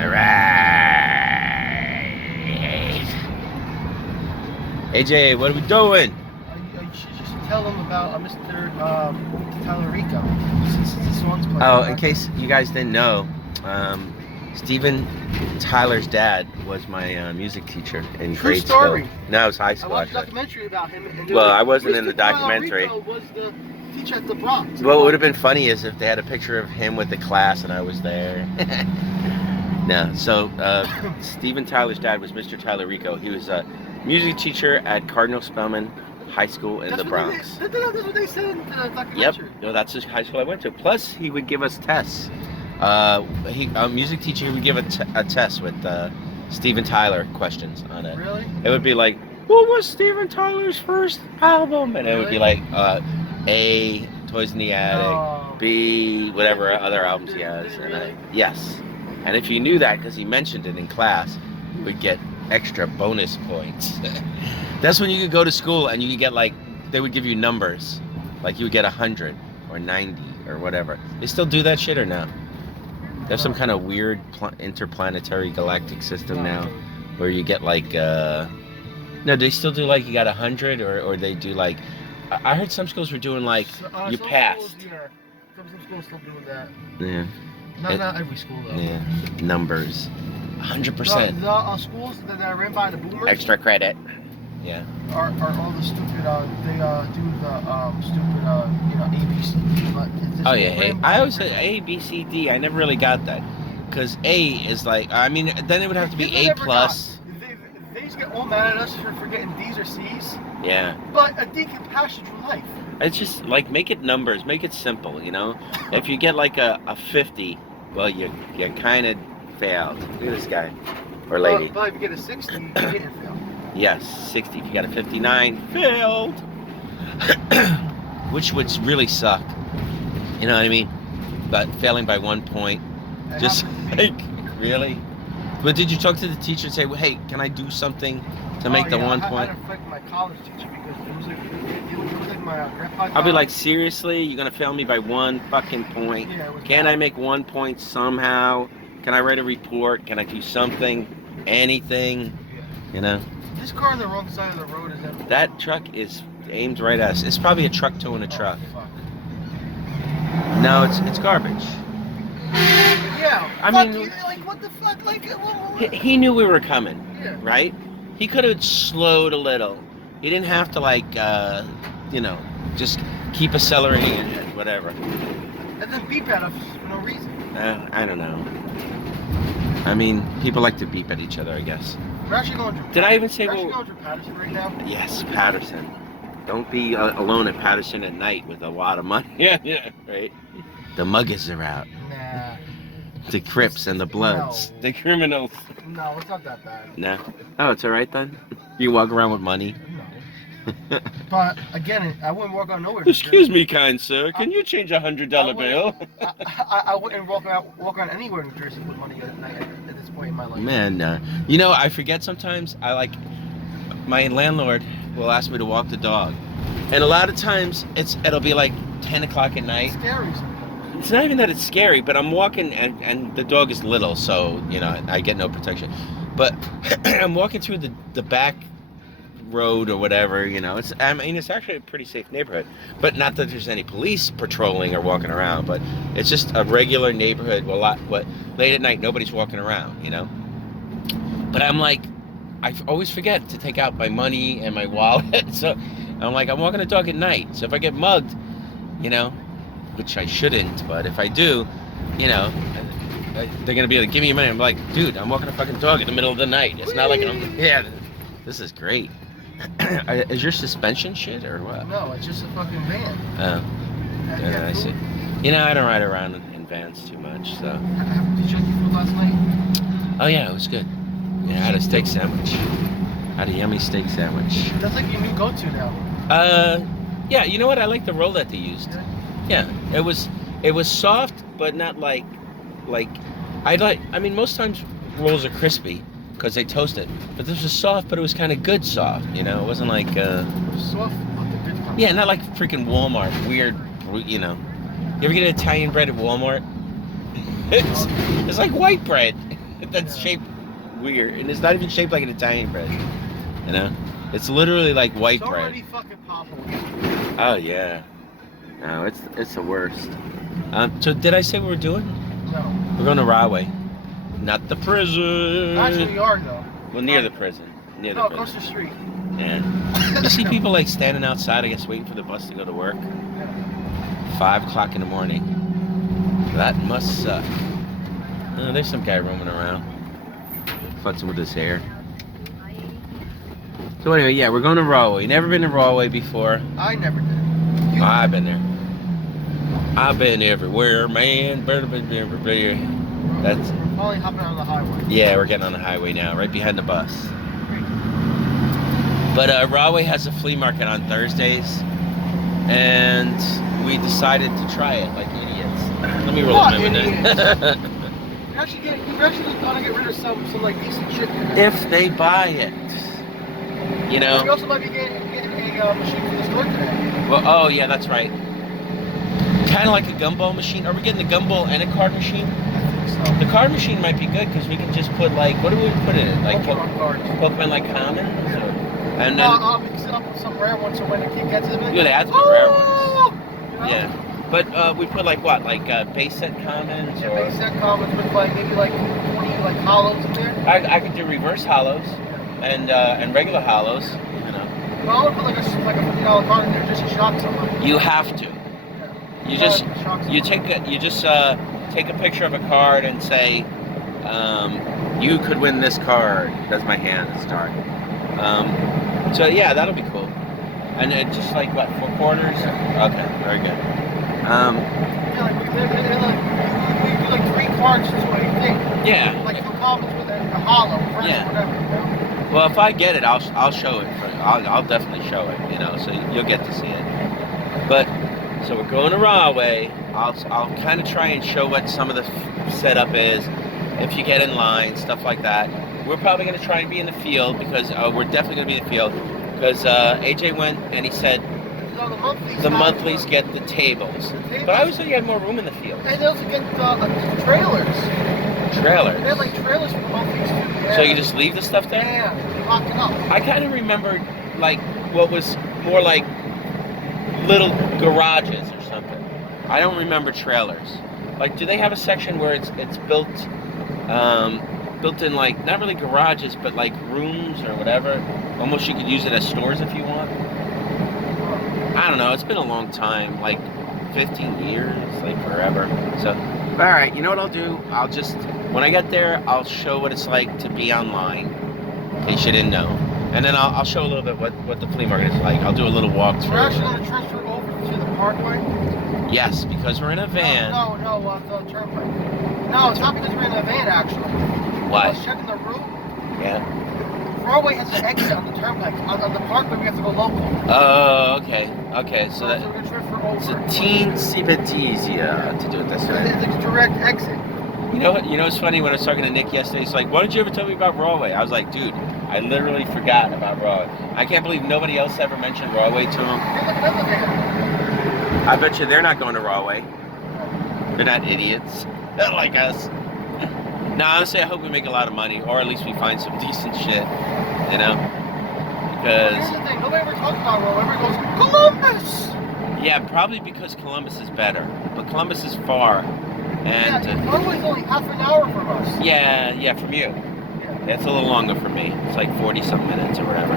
Alright. AJ, what are we doing? You should just tell them about Mr. Tallarico. Since the song's playing. Oh, in case you guys didn't know, Steven Tyler's dad was my music teacher in True grade story. school. No, it was high school. I watched a documentary about him. And well, I wasn't in the documentary. Tallarico was the teacher at the Bronx. What would have been funny is if they had a picture of him with the class and I was there. No, so Steven Tyler's dad was Mr. Tallarico. He was a music teacher at Cardinal Spellman High School in the Bronx. That's what they said in the documentary. Yep, no, that's the high school I went to. Plus, he would give us tests. A music teacher would give a test with Steven Tyler questions on it. Really? It would be like, what was Steven Tyler's first album? And it would be like A, Toys in the Attic, B, whatever other albums he has. And yes. And if you knew that, because he mentioned it in class, you would get extra bonus points. That's when you could go to school and you could get like, they would give you numbers. Like you would get 100 or 90 or whatever. They still do that shit or no? There's some kind of weird interplanetary galactic system now where you get like, no, they still do like you got 100 or they do like, I heard some schools were doing like, you passed. Schools, yeah. Some schools still doing that. Yeah. Not every school though. Yeah, numbers. 100%. The schools that are run by the boomers. Extra credit. Yeah. Are all the stupid, they do the stupid, ABC. Oh yeah, I always said A, B, C, D. I never really got that. Because A is like, I mean, then it would have to be A+. They just get all mad at us for getting D's or C's. Yeah. But a D can pass you through life. It's just like, make it numbers, make it simple, you know? If you get like a 50, well, you kind of failed. Look at this guy. Or lady. But if you get a 60, you didn't fail. Yes, 60. If you got a 59, failed. Which would really suck. You know what I mean? But failing by 1 point. Just like, really? But did you talk to the teacher and say, well, hey, can I do something to make the 1 point? I had to fight my college teacher because it was like my grandpa's. I'll be like, seriously? You're going to fail me by 1 fucking point? Yeah, Can I make 1 point somehow? Can I write a report? Can I do something? Anything? Yeah. You know? This car on the wrong side of the road is empty. That truck is aimed right at us. It's probably a truck towing a truck. Fuck. No, it's garbage. Yeah. I mean, like what the fuck? Like he knew we were coming, yeah. right? He could have slowed a little. He didn't have to like, just keep accelerating and whatever. And then beep at us for no reason. I don't know. I mean, people like to beep at each other, I guess. We're actually going to. Did I even say we're actually going to Patterson right now? Yes, Patterson. Don't be alone at Patterson at night with a lot of money. Yeah, right. The muggers are out. Nah. The Crips and the Bloods. No. The criminals. No, it's not that bad. No. Oh, it's all right then. You walk around with money. No. But again, I wouldn't walk out nowhere. Excuse me, kind sir. Can you change $100 bill? I wouldn't walk around anywhere in New Jersey with money at night at this point in my life. Man, you know, I forget sometimes. My landlord will ask me to walk the dog, and a lot of times it'll be like 10 o'clock at night. It's scary. It's not even that it's scary, but I'm walking and the dog is little, so you know I get no protection. But I'm walking through the back road or whatever, you know. It's actually a pretty safe neighborhood, but not that there's any police patrolling or walking around, but it's just a regular neighborhood. Late at night nobody's walking around, you know. But I'm like, I always forget to take out my money and my wallet, so I'm like, I'm walking the dog at night, so if I get mugged, you know, which I shouldn't, but if I do, you know, they're gonna be like, give me your money. I'm like, dude, I'm walking a fucking dog in the middle of the night. It's not like this is great. Is your suspension shit or what? No, it's just a fucking van. Oh, yeah, I see. You know, I don't ride around in vans too much, so. Did you check your food last night? Oh yeah, it was good. Yeah, I had a steak sandwich. I had a yummy steak sandwich. That's like your new go-to now. Yeah, you know what? I like the roll that they used. Yeah, it was soft, but not like I mean, most times rolls are crispy because they toast it, but this was soft, but it was kind of good soft, you know. It wasn't like soft, but the good kind. Yeah, not like freaking Walmart weird, you know. You ever get Italian bread at Walmart? It's like white bread. That's shaped weird, and it's not even shaped like an Italian bread. You know, it's literally like white It's bread. already fucking popping. Oh yeah. No, it's the worst. So did I say what we're doing? No. We're going to Rahway, not the prison. Actually, we are though. Well, near the prison. Near the No, prison. across the street. Yeah. You see people like standing outside, I guess, waiting for the bus to go to work. 5 o'clock in the morning. That must suck. Oh, there's some guy roaming around, futzing with his hair. So anyway, yeah, we're going to Rahway. Never been to Rahway before. I never did. Oh, I've been there. I've been everywhere, man. That's. We're probably hopping on the highway. Yeah, we're getting on the highway now, right behind the bus. But Rahway has a flea market on Thursdays, and we decided to try it like idiots. Let me roll What my window. You're actually gonna get rid of some like decent shit there. If they buy it, you know. You also might be getting a machine for the store today. Well, oh yeah, that's right. Kind of like a gumball machine. Are we getting a gumball and a card machine? I think so. The card machine might be good because we can just put like, what do we put in it? Like Pokemon cards. Pokemon like commons? Yeah. And then I'll mix it up with some rare ones so when the kid gets it, yeah, they have to be rare ones. You know? Yeah, but we put like what, like base set commons? Yeah, Or base set commons with like maybe like 20 like hollows in there. I could do reverse hollows and regular hollows. You know, Well, I would put like a $50 card in there just to shock somebody. you have to. You just take a picture of a card and say, you could win this card because my hand is dark. So yeah, that'll be cool. And just like what, 4 quarters? Yeah. Okay, very good. Yeah, like we do like 3 cards to what you think. Yeah. Like for commons with a hollow, first, Yeah. whatever. You know? Well, if I get it, I'll show it. I'll definitely show it. You know, so you'll get to see it. But so we're going to Rahway. I'll kind of try and show what some of the setup is. If you get in line, stuff like that. We're probably going to try and be in the field because we're definitely going to be in the field because AJ went and he said So the monthlies get the tables. But I always thought you had more room in the field. And they also get trailers. Trailers. They have like trailers for the monthlies too. Yeah. So you just leave the stuff there? Yeah, they lock it up. I kind of remembered like what was more like little garages or something. I don't remember trailers. Like, do they have a section where it's built in like not really garages but like rooms or whatever? Almost you could use it as stores if you want. I don't know. It's been a long time, like 15 years, like forever. So, all right. You know what I'll do? I'll just when I get there, I'll show what it's like to be online. In case you didn't know. And then I'll show a little bit what the flea market is like. I'll do a little walkthrough. We're actually going to transfer over to the parkway. Yes, because we're in a van. No, the turnpike. No, it's not because we're in a van, actually. What? I was checking the route. Yeah. Rahway has an exit on the turnpike. On the parkway, we have to go local. Oh, okay. Okay, so we're going to transfer over. it's a teensy bit easier to do it this way. It's a direct exit. You know what? You know what's funny? When I was talking to Nick yesterday, he's like, "Why did you ever tell me about Rahway?" I was like, "Dude, I literally forgot about Rahway. I can't believe nobody else ever mentioned Rahway to him." Hey, look at the van. I bet you they're not going to Rahway. They're not idiots. They're like us. No, honestly, I hope we make a lot of money, or at least we find some decent shit, you know? Because... Here's the thing, nobody ever talks about Rahway. Everybody goes, Columbus! Yeah, probably because Columbus is better. But Columbus is far. And... Yeah, Rahway's only half an hour from us. Yeah, from you. Yeah. It's a little longer for me. It's like 40-some minutes or whatever.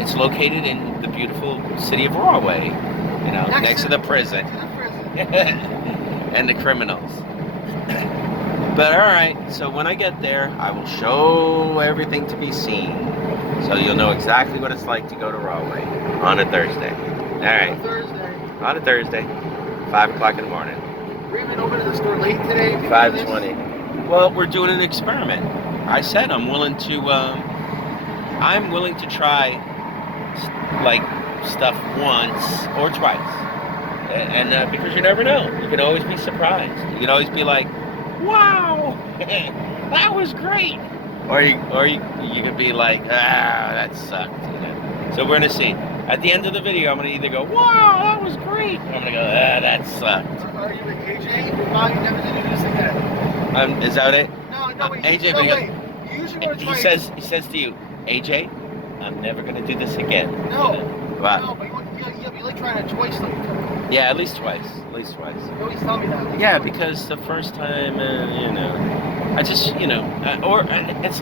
It's located in the beautiful city of Rahway, you know, next to the prison. And the criminals. But alright, so when I get there, I will show everything to be seen. So you'll know exactly what it's like to go to Rahway on a Thursday. Alright. On a Thursday. 5 o'clock in the morning. We're even over to the store late today. 5:20. Well, we're doing an experiment. I said I'm willing to try like stuff once or twice. And because you never know. You can always be surprised. You can always be like, wow, that was great. Or you could be like, that sucked. You know? So we're going to see. At the end of the video, I'm going to either go, wow, that was great. Or I'm going to go, that sucked. Are you with AJ? No, you never did this again. Is that it? AJ, but he says to you, AJ, I'm never gonna do this again. No. Wow. No, but you like trying it twice though. Yeah, at least twice. At least twice. You always tell me that. Yeah, because the first time, I just, it's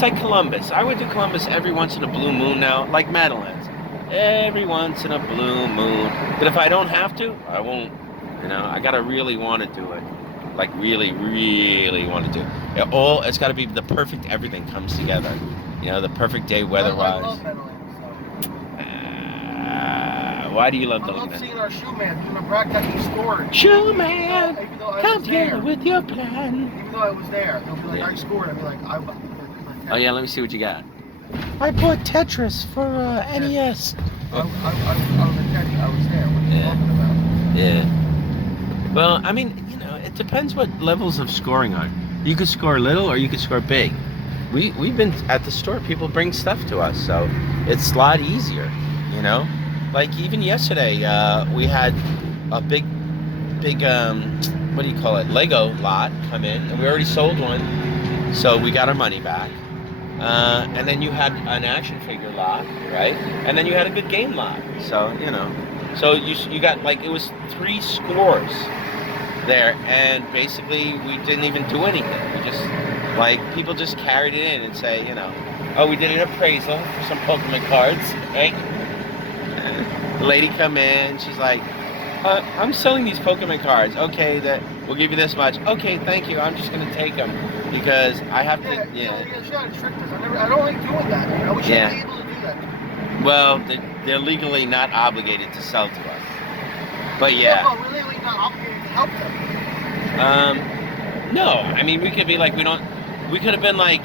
like Columbus. I would do Columbus every once in a blue moon now, like Meadowlands. Every once in a blue moon. But if I don't have to, I won't. I gotta really want to do it. Like really, really want to do it. It's got to be the perfect everything comes together. The perfect day weather-wise. I love Meadowlands. Why do you love I the love seeing our shoe man. You remember Brad got me scored. Shoe man, come together with your plan. Even though I was there, he'll be like, I scored. I'll be like, oh yeah, let me see what you got. I bought Tetris for NES. I was there. What are you talking about? Yeah. Well, I mean, it depends what levels of scoring are. You could score little or you could score big. We've been at the store, people bring stuff to us, so it's a lot easier, Like even yesterday, we had a big, what do you call it, Lego lot come in, and we already sold one, so we got our money back. And then you had an action figure lot, right? And then you had a good game lot, so, So you got, it was 3 scores there, and basically we didn't even do anything. We just, people just carried it in and say, oh, we did an appraisal for some Pokemon cards, right? The lady come in, she's like, I'm selling these Pokemon cards. Okay, we'll give you this much. Okay, thank you. I'm just going to take them because I have to, I don't like doing that. We should be able to do that. Well, they're legally not obligated to sell to us. But yeah. Well, we're legally not obligated to help them. No, I mean, we could be like, we could have been like,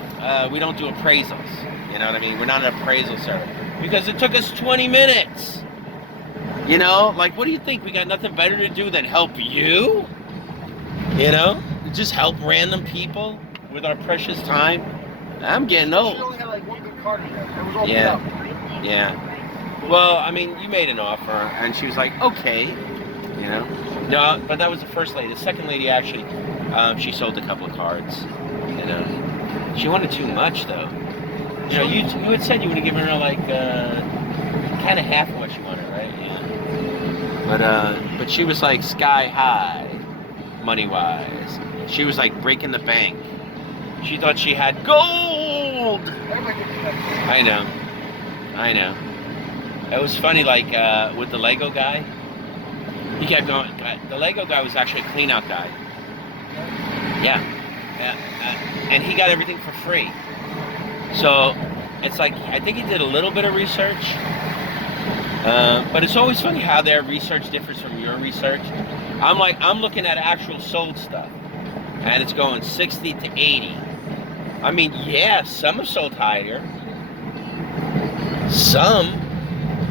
we don't do appraisals. You know what I mean? We're not an appraisal service. Because it took us 20 minutes. What do you think? We got nothing better to do than help you? Just help random people with our precious time. I'm getting old. She only had one good card in there. It was all Yeah. Well, I mean, you made an offer, and she was like, okay. No, but that was the first lady. The second lady, actually, she sold a couple of cards. She wanted too much, though. You had said you would have given her, kind of half of what she wanted, right? Yeah. But she was, sky high, money-wise. She was, breaking the bank. She thought she had gold! I know. It was funny, with the Lego guy. He kept going. The Lego guy was actually a clean-out guy. Yeah. And he got everything for free. So, it's I think he did a little bit of research. But it's always funny how their research differs from your research. I'm looking at actual sold stuff. And it's going 60 to 80. I mean, yeah, some have sold higher. Some.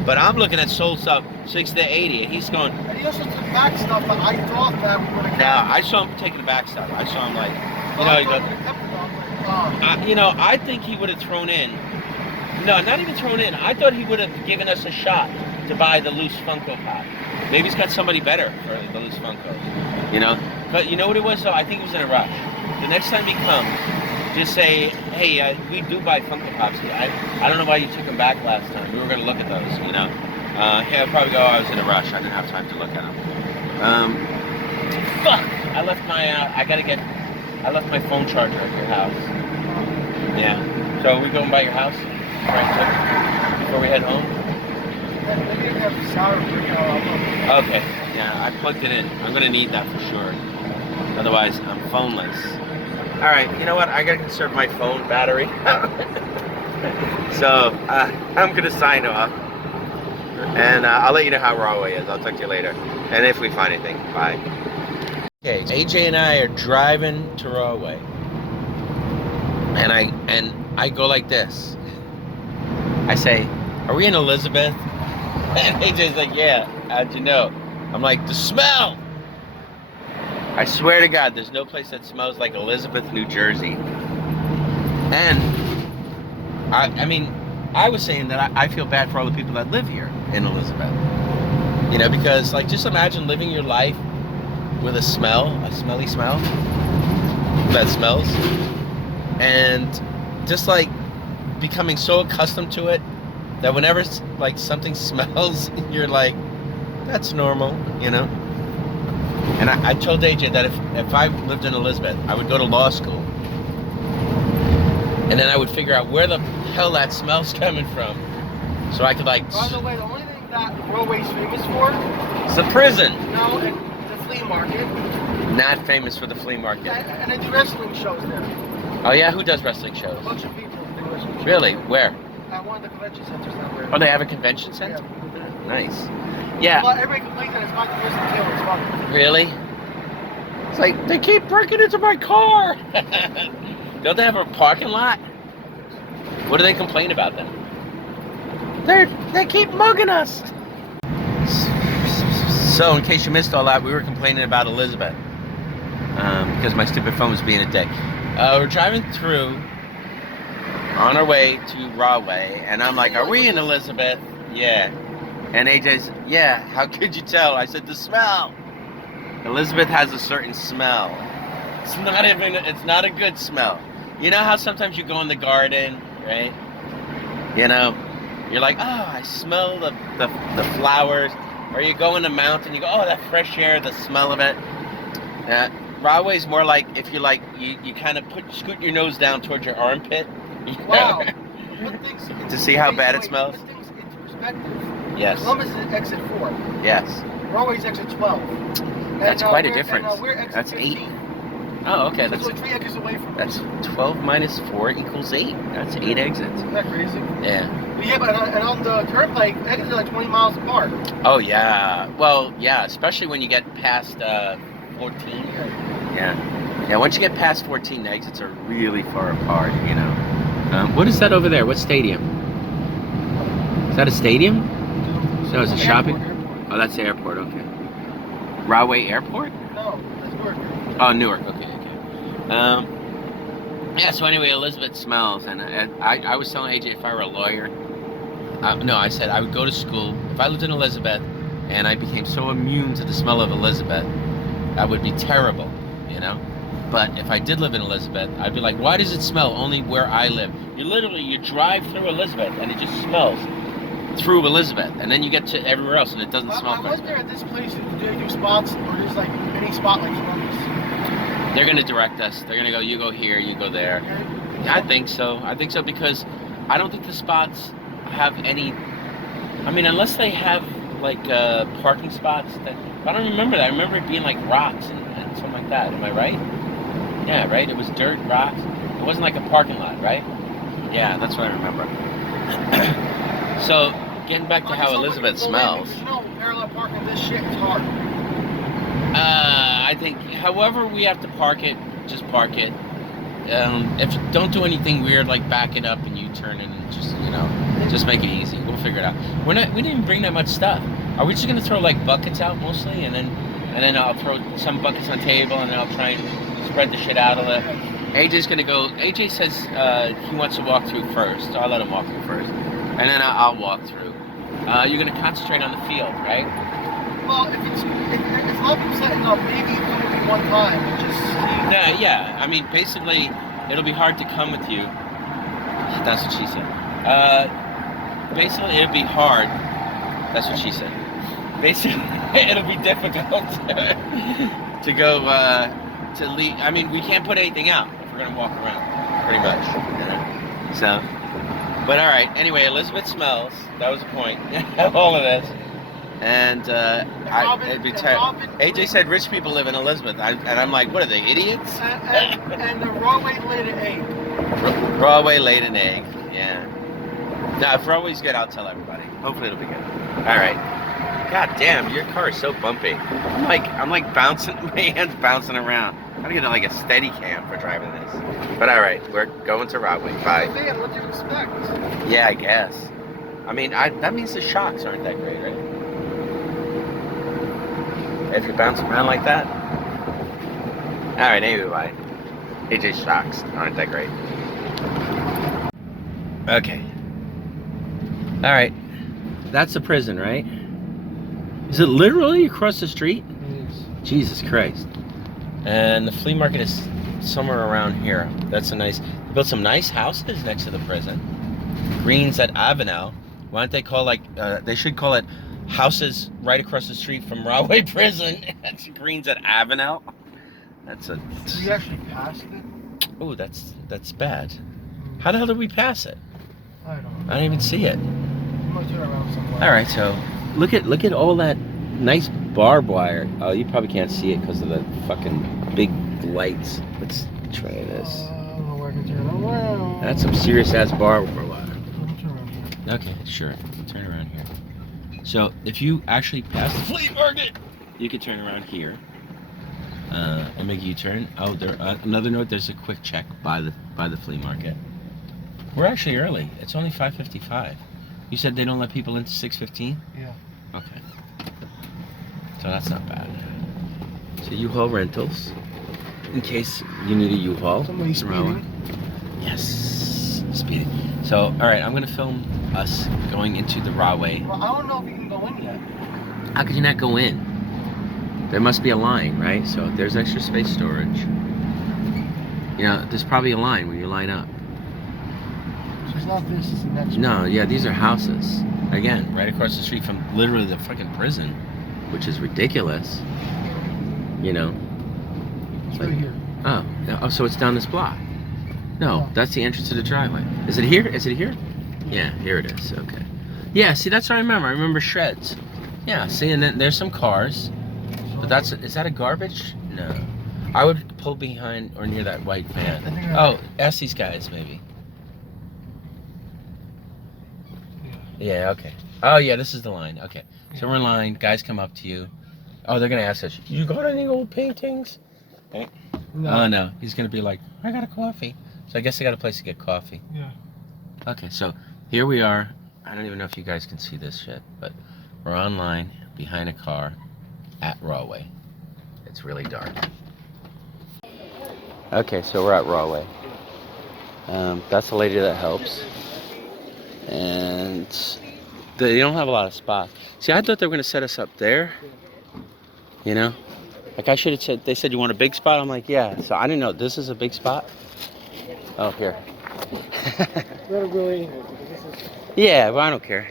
But I'm looking at sold stuff 60 to 80, and he's going. And he also took back stuff, but I thought that we would have. Now I saw him taking the back stuff. I saw him I think he would have thrown in. No, not even thrown in. I thought he would have given us a shot to buy the loose Funko Pop. Maybe he's got somebody better for the loose Funkos. But you know what it was though? I think he was in a rush. The next time he comes, just say, hey, we do buy Funko Pops. I don't know why you took them back last time. We were going to look at those, He'll probably go, I was in a rush. I didn't have time to look at them. Fuck! I left my phone charger at your house. Yeah. So are we going by your house? Before we head home? Okay. Yeah, I plugged it in. I'm going to need that for sure. Otherwise, I'm phoneless. Alright, you know what? I gotta conserve my phone battery. So, I'm gonna sign off. And I'll let you know how Rahway is. I'll talk to you later. And if we find anything, bye. Okay, AJ and I are driving to Rahway. And I go like this. I say, are we in Elizabeth? And AJ's like, yeah, how'd you know? I'm like, the smell! I swear to God, there's no place that smells like Elizabeth, New Jersey. And, I was saying that I feel bad for all the people that live here in Elizabeth. Because, just imagine living your life with a smelly smell. that smells, and just like becoming so accustomed to it that whenever like something smells, you're like, that's normal, you know. And I told AJ that if I lived in Elizabeth, I would go to law school, and then I would figure out where the hell that smell's coming from, so I could like. By the way, the only thing that Rahway's famous for is the prison. No, and the flea market. Not famous for the flea market. And they do wrestling shows there. Oh yeah, who does wrestling shows? A bunch of people do wrestling shows. Really? Where? At one of the convention centers down there. Oh, they have a convention center? Yeah. Nice. Yeah. Well, everybody complains that it's not the prison too. It's fun. Really? It's like, they keep breaking into my car. Don't they have a parking lot? What do they complain about then? They keep mugging us. So, in case you missed all that, we were complaining about Elizabeth. Because my stupid phone was being a dick. We're driving through on our way to Rahway, and I'm like, are we in Elizabeth? Yeah. And AJ's, yeah, how could you tell? I said, the smell. Elizabeth has a certain smell. It's not a good smell. You know how sometimes you go in the garden, right? You know, you're like, oh, I smell the flowers. Or you go in the mountain, you go, oh, that fresh air, the smell of it. Rahway's more like if you like, you kind of scoot your nose down towards your armpit. Wow. To see how bad it smells? Put things into perspective. Yes. Columbus is exit 4. Yes. Rahway's exit 12. That's quite a difference. We're exit That's 15. 8. Oh, okay. That's only 3 exits away from us. us. That's 12 minus 4 equals 8. That's 8 exits. Isn't that crazy? Yeah. But yeah, but on the turnpike, exits are like 20 miles apart. Oh, yeah. Well, yeah, especially when you get past 14. Yeah. Yeah, once you get past 14, the exits are really far apart, you know. What is that over there? What stadium? Is that a stadium? So it's a shopping? Airport. Oh, that's the airport, okay. Rahway Airport? No, that's Newark. Oh, Newark, okay. Yeah, so anyway, Elizabeth smells, and I was telling AJ if I were a lawyer, no, I said I would go to school. If I lived in Elizabeth and I became so immune to the smell of Elizabeth, that would be terrible, you know? But if I did live in Elizabeth, I'd be like, why does it smell only where I live? You drive through Elizabeth and it just smells through Elizabeth, and then you get to everywhere else and it doesn't smell. I wonder at this place, do they do spots, or there's like any spot like Columbus? They're going to direct us. They're going to go, you go here, you go there. Okay. I think so. I think so because I don't think the spots have any, I mean, unless they have like parking spots. I don't remember that. I remember it being like rocks and something like that. Am I right? Yeah, right? It was dirt, rocks. It wasn't like a parking lot, right? Yeah, that's what I remember. So, getting back to how Elizabeth smells. You know, parallel parking this shit is hard. I think, however we have to park it, just park it. Don't do anything weird like back it up and U-turn it and just, you know, just make it easy. We'll figure it out. We didn't bring that much stuff. Are we just gonna throw like buckets out mostly, and then I'll throw some buckets on the table and then I'll try and spread the shit out a little. AJ's gonna go. AJ says he wants to walk through first, so I'll let him walk through first, and then I'll walk through. You're gonna concentrate on the field, right? Well, if a lot of people setting up, maybe it's gonna be one time and just see. Yeah. I mean, basically, it'll be hard to come with you. That's what she said. Basically, it'll be hard. That's what she said. Basically, it'll be difficult to go to leave. I mean, we can't put anything out if we're gonna walk around, pretty much. So, but all right. Anyway, Elizabeth smells. That was the point. All of this. And it'd be terrible. AJ said rich people live in Elizabeth, and I'm like, what are they, idiots? And the Rahway laid an egg. Rahway laid an egg. Yeah. Now, if Rahway's good, I'll tell everybody. Hopefully, it'll be good. All right. God damn, your car is so bumpy. I'm like bouncing. My hands bouncing around. I'm gonna get like a steady cam for driving this. But all right, we're going to Rahway. Bye. Man, what do you expect? Yeah, I guess. I mean, that means the shocks aren't that great, right? If you're bouncing around like that. All right, anyway, AJ's shocks aren't that great. Okay. All right, that's the prison, right? Is it literally across the street? Yes. Jesus Christ. And the flea market is somewhere around here. That's a nice. They built some nice houses next to the prison. Greens at Avon. Why don't they call they should call it houses right across the street from Rahway Prison. That's Greens at Avon. That's a. You actually passed it? Oh, that's bad. How the hell did we pass it? I don't know. I didn't even see it. I'm gonna turn around somewhere. All right, so look at all that nice barbed wire. Oh, you probably can't see it because of the fucking big lights. Let's try this. I don't know where I can turn around. That's some serious ass barbed wire. Let me turn around here. Okay, sure. Turn around here. So if you actually pass the flea market, you can turn around here and make a U-turn. Oh, another note. There's a quick check by the flea market. We're actually early. It's only 5:55. You said they don't let people into 6:15? Yeah. Okay. So that's not bad. So U-Haul rentals, in case you need a U-Haul. Somebody's speeding. Yes, speeding. So, all right, I'm gonna film us going into the Rahway. Well, I don't know if you can go in yet. How could you not go in? There must be a line, right? So there's extra space storage. You know, there's probably a line when you line up. So it's not this, it's the next one. No, yeah, these are houses. Again, right across the street from literally the fucking prison, which is ridiculous. You know? It's right here. Oh, so it's down this block. No, No. that's the entrance to the driveway. Is it here? Is it here? Yeah, here it is. Okay. Yeah, see, that's what I remember. I remember shreds. Yeah, see, and then there's some cars. But is that a garbage? No. I would pull behind or near that white van. Oh, ask these guys, maybe. Yeah, okay. Oh, yeah, this is the line. Okay. So we're in line. Guys come up to you. Oh, they're going to ask us, you got any old paintings? Okay. No. Oh, no. He's going to be like, I got a coffee. So I guess I got a place to get coffee. Yeah. Okay, so here we are. I don't even know if you guys can see this shit, but we're online behind a car at Rahway. It's really dark. Okay, so we're at Rahway. That's the lady that helps. And they don't have a lot of spots. See, I thought they were going to set us up there. You know? Like I should have said, they said you want a big spot? I'm like, yeah. So I didn't know, this is a big spot? Oh, here. Better go in here because this is. Yeah, well, I don't care.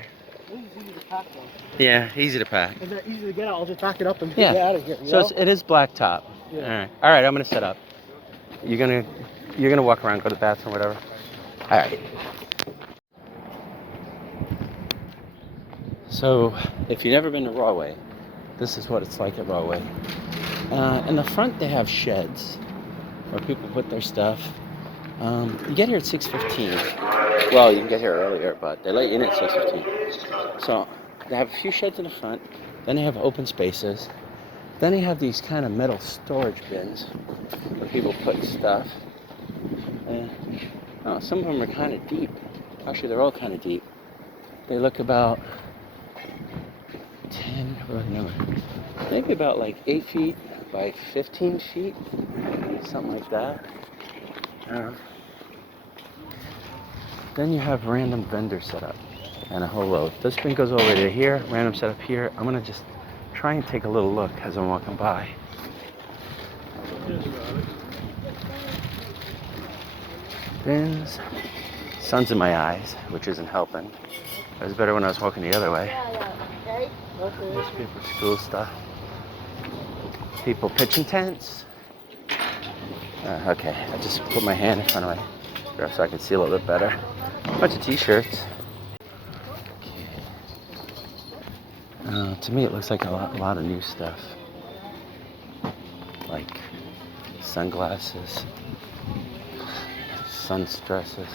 This is easy to pack though. Yeah, easy to pack. If they're easy to get out, I'll just pack it up and Yeah. get out of here. You So know? it is blacktop. Yeah. All right, I'm gonna set up. You're gonna walk around, go to the bathroom, whatever. All right. So if you've never been to Rahway, this is what it's like at Rahway. In the front they have sheds where people put their stuff. You get here at 6:15. Well, you can get here earlier, but they let you in at 6:15. So they have a few sheds in the front. Then they have open spaces. Then they have these kind of metal storage bins where people put stuff. And some of them are kind of deep. Actually, they're all kind of deep. They look about 10, no, maybe about like 8 feet by 15 feet, something like that. Then you have random vendors set up and a whole load. This bin goes over to here, random set up here. I'm gonna just try and take a little look as I'm walking by. Bins, sun's in my eyes, which isn't helping. It was better when I was walking the other way. Newspaper, school stuff. People pitching tents. Okay, I just put my hand in front of my grab so I can see a little bit better. A bunch of t-shirts. To me it looks like a lot of new stuff. Like sunglasses, sun dresses.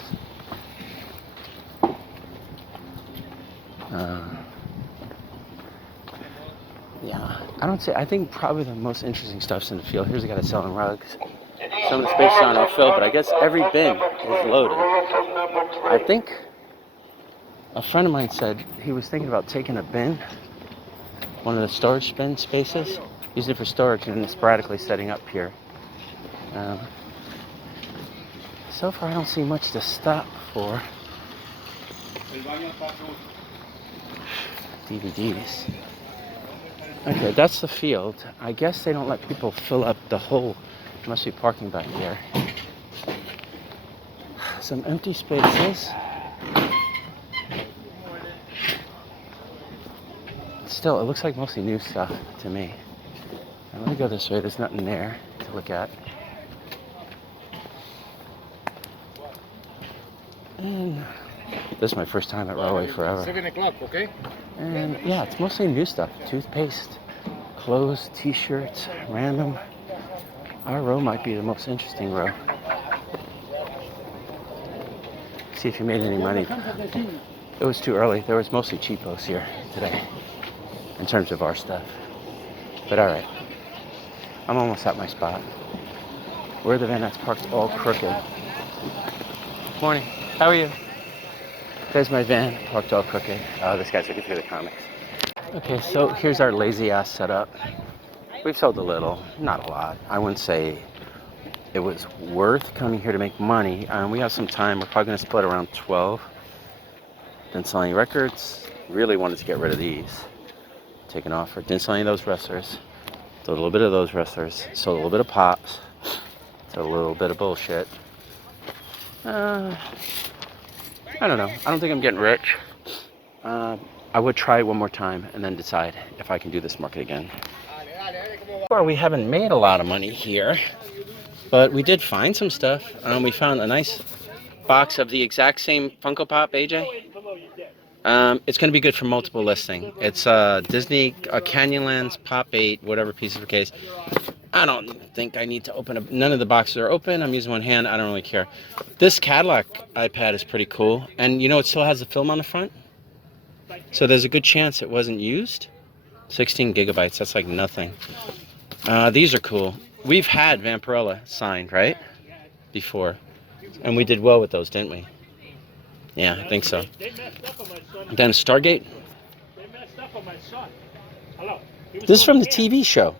Yeah, I think probably the most interesting stuff's in the field. Here's a guy that's selling rugs. Some of the spaces aren't all filled, but I guess every bin is loaded. I think a friend of mine said he was thinking about taking a bin, one of the storage bin spaces, using it for storage and then sporadically setting up here. So far I don't see much to stop for. DVDs. Okay, that's the field. I guess they don't let people fill up the whole Must be parking back here. Some empty spaces. Still, it looks like mostly new stuff to me. Now, let me go this way. There's nothing there to look at. And this is my first time at Rahway forever. 7 o'clock, okay? And yeah, it's mostly new stuff. Toothpaste, clothes, t-shirts, random. Our row might be the most interesting row. See if you made any money. It was too early. There was mostly cheapos here today in terms of our stuff. But all right, I'm almost at my spot. Where are the van that's parked all crooked? Morning. How are you? There's my van parked all crooked. Oh, this guy's looking through the comics. Okay, so here's our lazy ass setup. We've sold a little, not a lot. I wouldn't say it was worth coming here to make money. We have some time. We're probably going to split around 12. Didn't sell any records. Really wanted to get rid of these. Take an offer. Didn't sell any of those wrestlers. Sold a little bit of those wrestlers. Sold a little bit of pops. Sold a little bit of bullshit. I don't know. I don't think I'm getting rich. I would try it one more time and then decide if I can do this market again. Well, we haven't made a lot of money here, but we did find some stuff. We found a nice box of the exact same Funko Pop, AJ. It's going to be good for multiple listing. It's Disney Canyonlands Pop 8, whatever piece of the case. I don't think I need to open up. None of the boxes are open. I'm using one hand. I don't really care. This Cadillac iPad is pretty cool. And you know, it still has the film on the front. So there's a good chance it wasn't used. 16 gigabytes. That's like nothing. These are cool. We've had Vampirella signed, right? Before. And we did well with those, didn't we? Yeah, I think so. Then Stargate. This is from the TV show.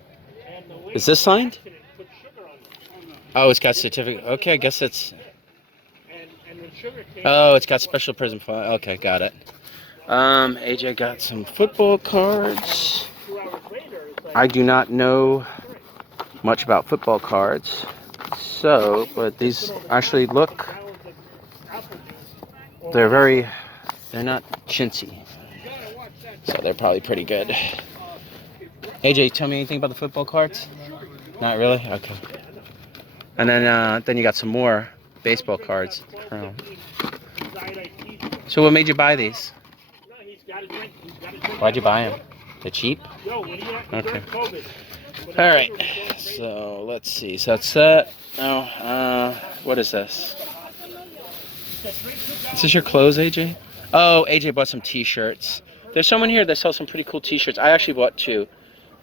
Is this signed? Oh, it's got certificate. Okay, I guess it's... Oh, it's got special prism file. Okay, got it. AJ got some football cards. I do not know much about football cards. So, but these actually look... They're not chintzy. So they're probably pretty good. AJ, tell me anything about the football cards? Not really? Okay. And then you got some more baseball cards. Oh. So what made you buy these? Why'd you buy them? They're cheap? Okay. All right. So let's see. So that's that. Oh, what is this? Is this your clothes, AJ? Oh, AJ bought some t-shirts. There's someone here that sells some pretty cool t-shirts. I actually bought two.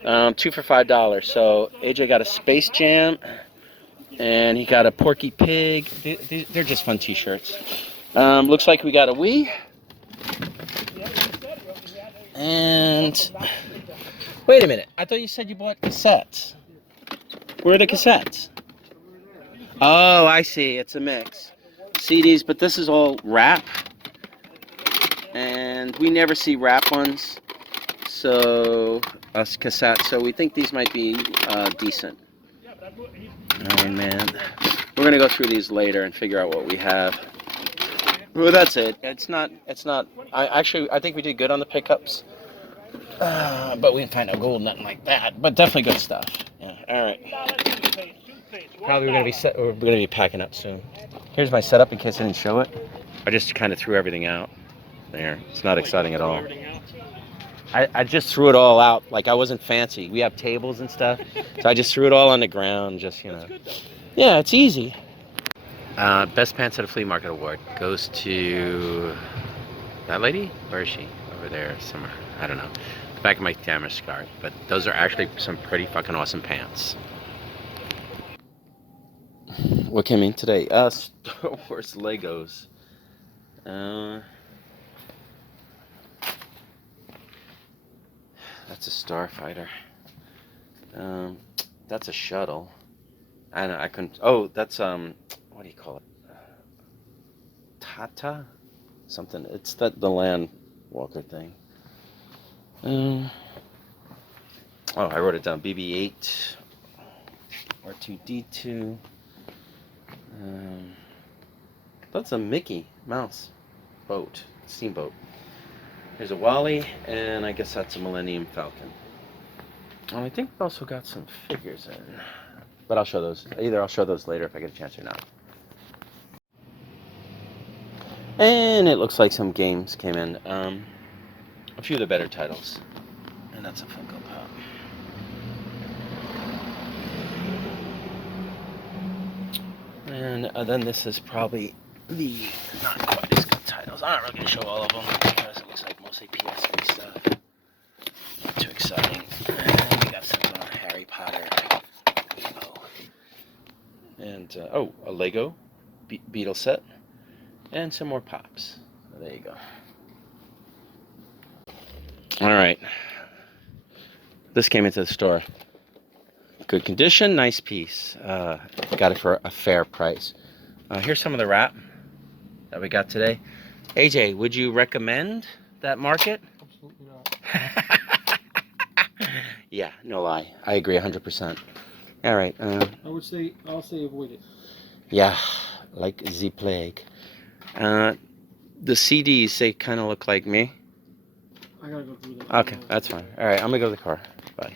2 for $5. So AJ got a Space Jam, and he got a Porky Pig. They're just fun t-shirts. Looks like we got a Wii. And wait a minute. I thought you said you bought cassettes. Where are the cassettes? Oh, I see. It's a mix. CDs, but this is all rap. And we never see rap ones. So, us cassettes. So we think these might be decent. Oh man. We're going to go through these later and figure out what we have. Well, that's it. It's not, I think we did good on the pickups. But we didn't find no gold, nothing like that. But definitely good stuff. Yeah, all right. Probably we're gonna be packing up soon. Here's my setup in case I didn't show it. I just kind of threw everything out. There. It's not exciting at all. I just threw it all out. Like I wasn't fancy. We have tables and stuff. So I just threw it all on the ground, just, you know. Yeah, it's easy. Best Pants at a Flea Market Award goes to that lady? Where is she? Over there somewhere. I don't know. The back of my camera scarred. But those are actually some pretty fucking awesome pants. What came in today? Star Wars Legos. That's a starfighter. That's a shuttle. I couldn't. Oh, that's what do you call it? Tata, something. It's the land walker thing. Oh, I wrote it down. BB-8. R2D2. That's a Mickey Mouse boat, steamboat. There's a Wally, and I guess that's a Millennium Falcon. And I think we've also got some figures in, but I'll show those. Either I'll show those later if I get a chance or not. And it looks like some games came in. A few of the better titles. And that's a Funko Pop. And then this is probably the not quite as good titles. I'm not really going to show all of them because it looks like mostly PS3 stuff. Not too exciting. And we got something on Harry Potter. And, a Lego Beetle set. And some more Pops. So there you go. Alright. This came into the store. Good condition, nice piece. Got it for a fair price. Here's some of the wrap that we got today. AJ, would you recommend that market? Absolutely not. Yeah, no lie. I agree 100%. All right. I'll say avoid it. Yeah, like the plague. The CDs, they kind of look like me. I gotta go through that. Okay, that's fine. All right, I'm gonna go to the car. Bye.